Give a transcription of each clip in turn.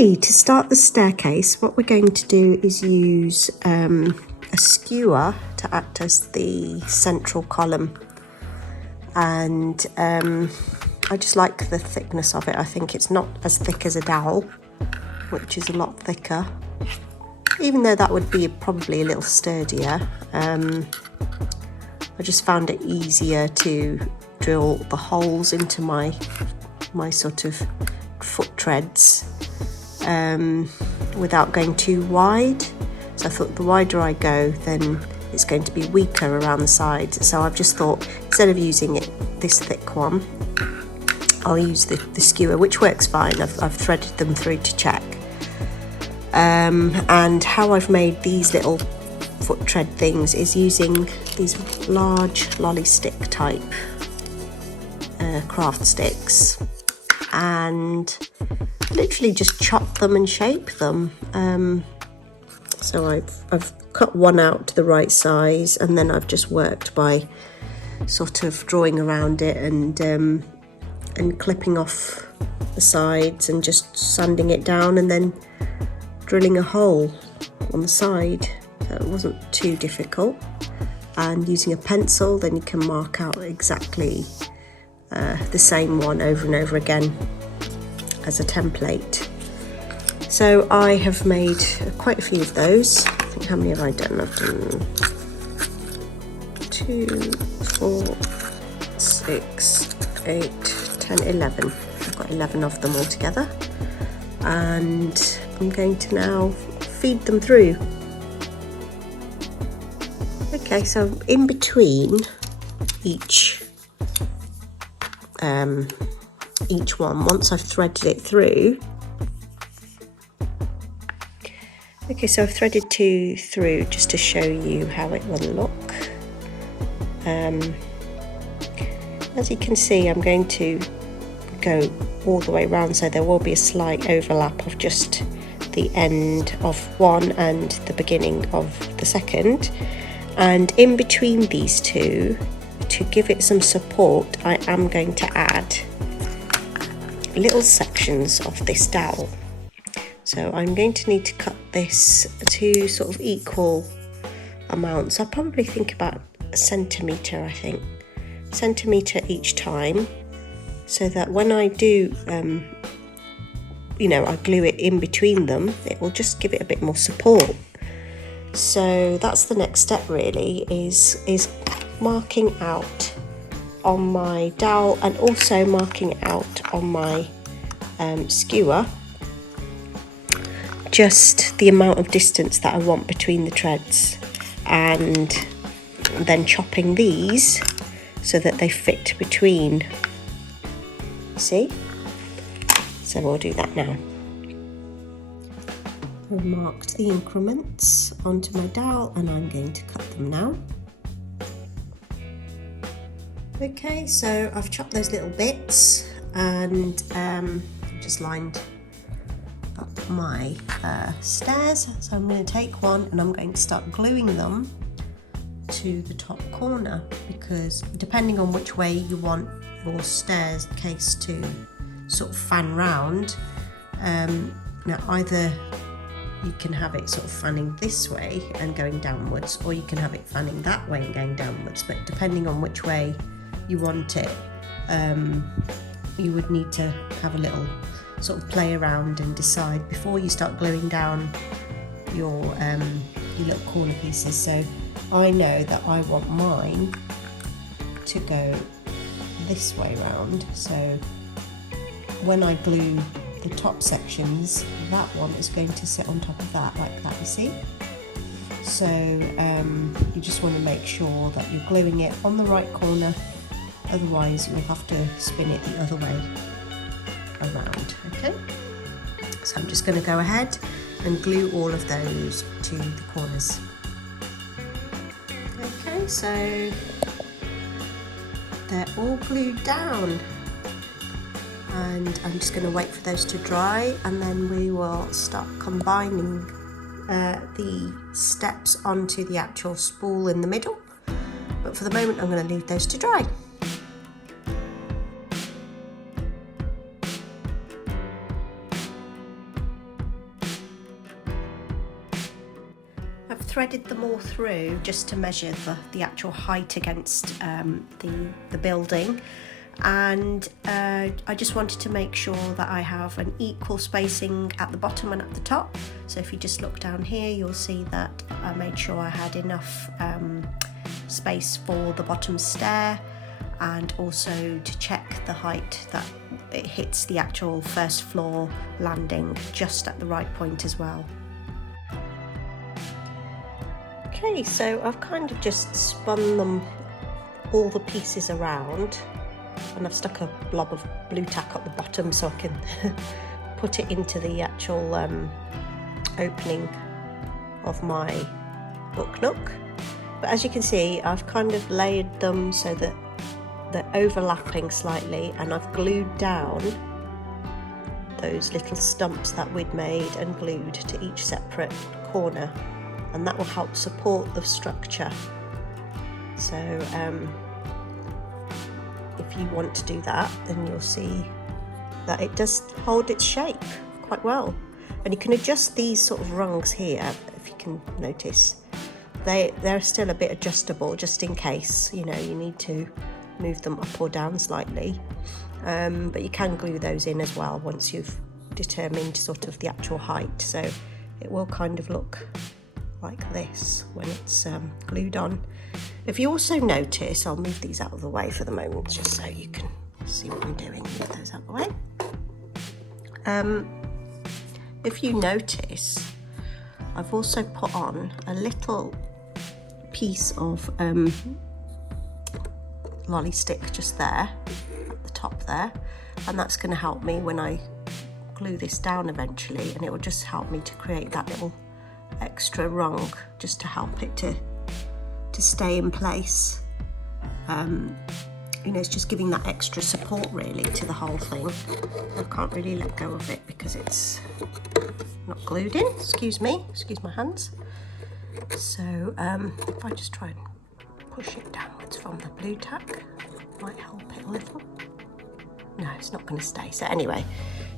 Okay, to start the staircase, what we're going to do is use a skewer to act as the central column, and I just like the thickness of it. I think it's not as thick as a dowel, which is a lot thicker, even though that would be probably a little sturdier. I just found it easier to drill the holes into my sort of foot treads without going too wide. So I thought the wider I go, then it's going to be weaker around the sides. So I've just thought, instead of using this thick one, I'll use the skewer, which works fine. I've threaded them through to check. And how I've made these little foot tread things is using these large lolly stick type craft sticks, and literally just chop them and shape them. So I've cut one out to the right size, and then I've just worked by sort of drawing around it and clipping off the sides and just sanding it down, and then drilling a hole on the side. So it wasn't too difficult. And using a pencil, then you can mark out exactly the same one over and over again as a template. So I have made quite a few of those. I think, how many have I done? I've done 2, 4, 6, 8, 10, 11. I've got 11 of them all together, and I'm going to now feed them through. Okay, so in between each one, once I've threaded it through. Okay, so I've threaded 2 through just to show you how it will look. As you can see, I'm going to go all the way around, so there will be a slight overlap of just the end of one and the beginning of the second. And in between these two, to give it some support, I am going to add little sections of this dowel. So I'm going to need to cut this to sort of equal amounts. I'll probably think about a centimetre, I think. Centimetre each time, so that when I do, I glue it in between them, it will just give it a bit more support. So that's the next step really, is marking out on my dowel and also marking out on my skewer just the amount of distance that I want between the treads, and then chopping these so that they fit between. See? So we'll do that now. I've marked the increments onto my dowel, and I'm going to cut them now. Okay, so I've chopped those little bits, and just lined up my stairs. So I'm going to take one and I'm going to start gluing them to the top corner, because depending on which way you want your staircase to sort of fan round, now either you can have it sort of fanning this way and going downwards, or you can have it fanning that way and going downwards. But depending on which way you want it, you would need to have a little sort of play around and decide before you start gluing down your little corner pieces. So I know that I want mine to go this way round, so when I glue the top sections, that one is going to sit on top of that, like that, you see? So you just want to make sure that you're gluing it on the right corner, otherwise you'll have to spin it the other way around. Okay, so I'm just going to go ahead and glue all of those to the corners. Okay, so they're all glued down, and I'm just going to wait for those to dry, and then we will start combining the steps onto the actual spool in the middle. But for the moment, I'm going to leave those to dry. I've threaded them all through just to measure the actual height against the building, and I just wanted to make sure that I have an equal spacing at the bottom and at the top. So if you just look down here, you'll see that I made sure I had enough space for the bottom stair, and also to check the height that it hits the actual first floor landing just at the right point as well. Okay, so I've kind of just spun them, all the pieces around, and I've stuck a blob of blue tack at the bottom so I can put it into the actual opening of my book nook. But as you can see, I've kind of layered them so that they're overlapping slightly, and I've glued down those little stumps that we'd made and glued to each separate corner, and that will help support the structure. So if you want to do that, then you'll see that it does hold its shape quite well. And you can adjust these sort of rungs here, if you can notice. They're still a bit adjustable, just in case, you know, you need to move them up or down slightly. But you can glue those in as well once you've determined sort of the actual height. So it will kind of look like this when it's glued on. If you also notice, I'll move these out of the way for the moment just so you can see what I'm doing. Move those out of the way. If you notice, I've also put on a little piece of lolly stick just there at the top there, and that's going to help me when I glue this down eventually, and it will just help me to create that little extra rung just to help it to stay in place. You know, it's just giving that extra support really to the whole thing. I can't really let go of it because it's not glued in. Excuse me, excuse my hands. So if I just try and push it downwards from the blue tack, might help it a little. No, it's not going to stay. So anyway,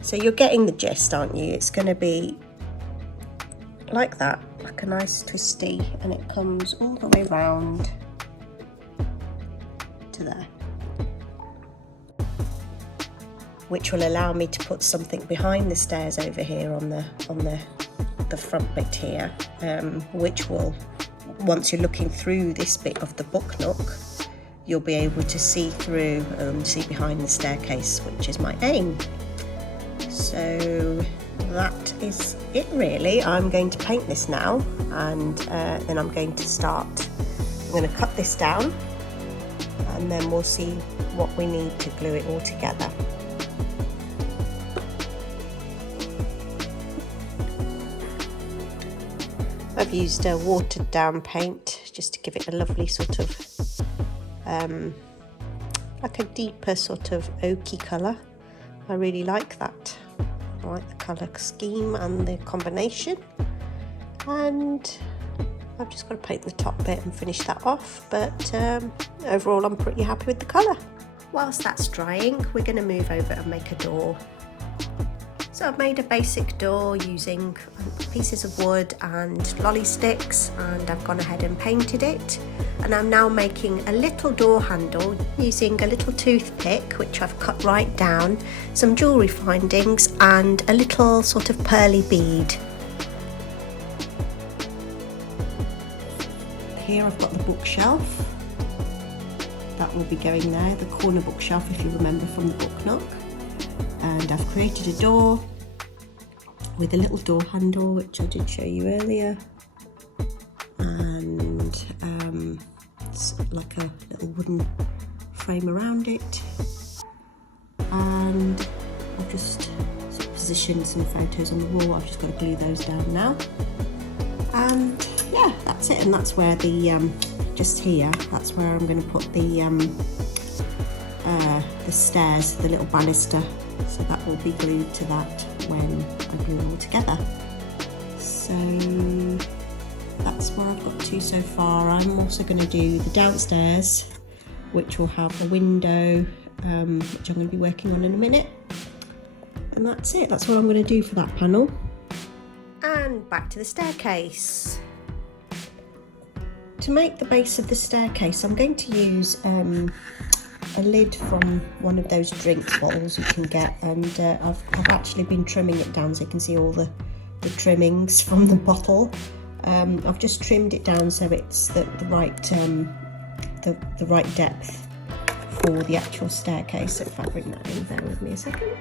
so you're getting the gist, aren't you? It's going to be like that, like a nice twisty, and it comes all the way round to there, which will allow me to put something behind the stairs over here on the front bit here, which will, once you're looking through this bit of the book nook, you'll be able to see through and see behind the staircase, which is my aim. So that is it really. I'm going to paint this now, and then I'm going to cut this down, and then we'll see what we need to glue it all together. I've used a watered down paint just to give it a lovely sort of like a deeper sort of oaky colour. I really like that. I like the colour scheme and the combination, and I've just got to paint the top bit and finish that off, but overall I'm pretty happy with the colour. Whilst that's drying, we're going to move over and make a door. So I've made a basic door using pieces of wood and lolly sticks, and I've gone ahead and painted it, and I'm now making a little door handle using a little toothpick, which I've cut right down, some jewellery findings and a little sort of pearly bead. Here I've got the bookshelf, that will be going there, the corner bookshelf if you remember from the book nook. And I've created a door with a little door handle, which I did show you earlier, and it's like a little wooden frame around it, and I've just sort of positioned some photos on the wall. I've just got to glue those down now, and yeah, that's it. And that's where the just here, that's where I'm going to put the stairs, the little banister. So that will be glued to that when I glue it all together. So that's where I've got to so far. I'm also going to do the downstairs, which will have a window, which I'm going to be working on in a minute. And that's it. That's what I'm going to do for that panel. And back to the staircase. to make the base of the staircase, I'm going to use a lid from one of those drink bottles you can get, and I've actually been trimming it down so you can see all the trimmings from the bottle. I've just trimmed it down so it's the right depth for the actual staircase. So if I bring that in, bear with me a second.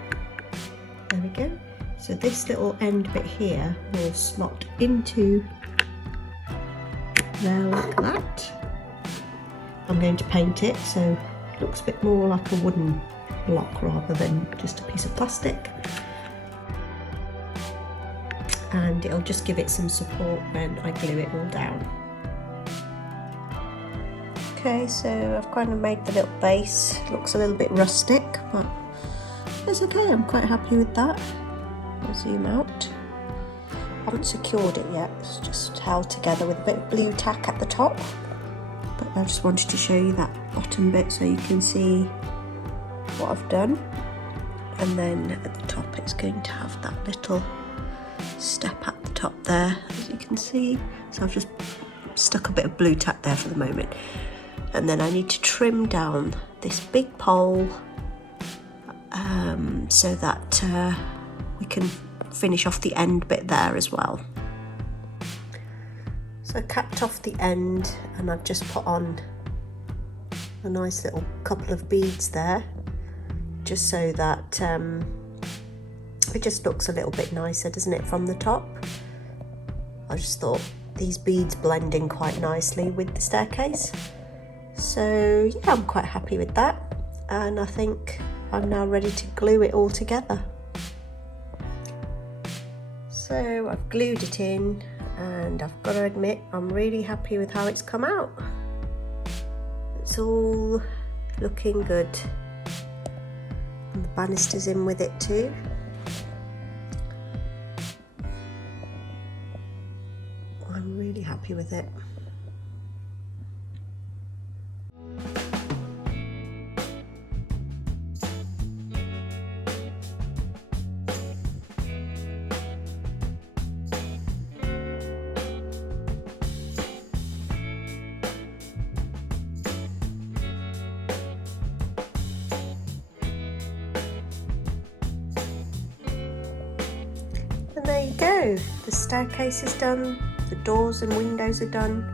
There we go. So this little end bit here will slot into there like that. I'm going to paint it so it looks a bit more like a wooden block rather than just a piece of plastic. And it'll just give it some support when I glue it all down. Okay, so I've kind of made the little base. It looks a little bit rustic, but it's okay, I'm quite happy with that. I'll zoom out. I haven't secured it yet, it's just held together with a bit of blue tack at the top. But I just wanted to show you that bottom bit so you can see what I've done. And then at the top it's going to have that little step at the top there, as you can see. So I've just stuck a bit of blue tack there for the moment. And then I need to trim down this big pole so that we can finish off the end bit there as well. So I capped off the end and I've just put on a nice little couple of beads there, just so that it just looks a little bit nicer, doesn't it, from the top? I just thought these beads blend in quite nicely with the staircase. So yeah, I'm quite happy with that, and I think I'm now ready to glue it all together. So I've glued it in, and I've got to admit I'm really happy with how it's come out. It's all looking good, and the banister's in with it too. I'm really happy with it. And there you go, the staircase is done, the doors and windows are done.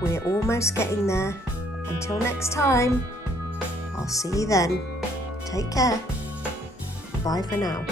We're almost getting there. Until next time, I'll see you then. Take care. Bye for now.